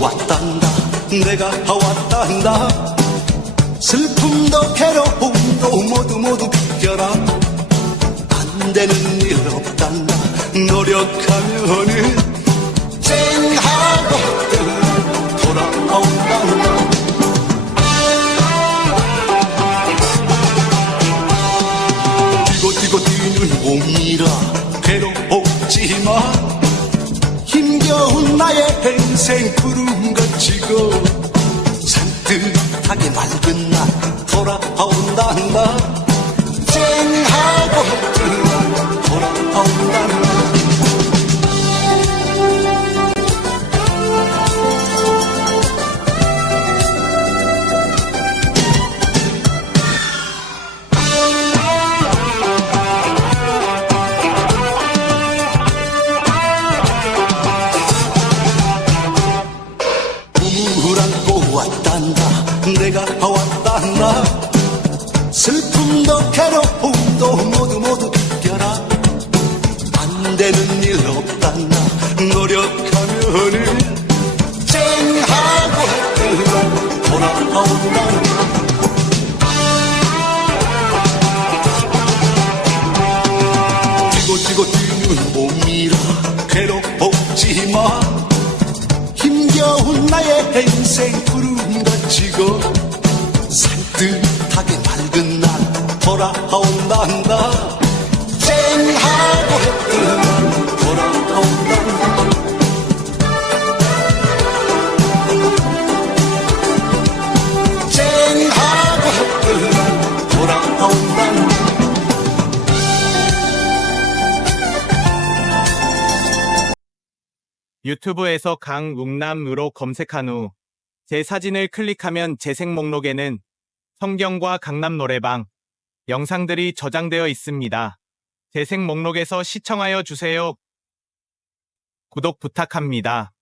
왔단다. 내가 왔단다. 슬픔도 괴로움도 모두 모두 비껴라. 힘겨운 나의 인생 구름 거치고 산뜻하게 맑은 날 돌아온단다 왔단다. 내가 왔단다. 슬픔도 괴로움도 모두 모두 비껴라. 안 되는 일 없단다. 노력하면은 쨍하고 돌아온단다 뛰고 뛰고 뛰는 몸이라 괴롭지만 힘겨운 나의 인생 돌아온단다. 쨍하고 돌아온단다 쨍하고 돌아온단다 유튜브에서 강웅남으로 검색한 후 제 사진을 클릭하면 재생 목록에는 성경과 강남 노래방 영상들이 저장되어 있습니다. 재생 목록에서 시청하여 주세요. 구독 부탁합니다.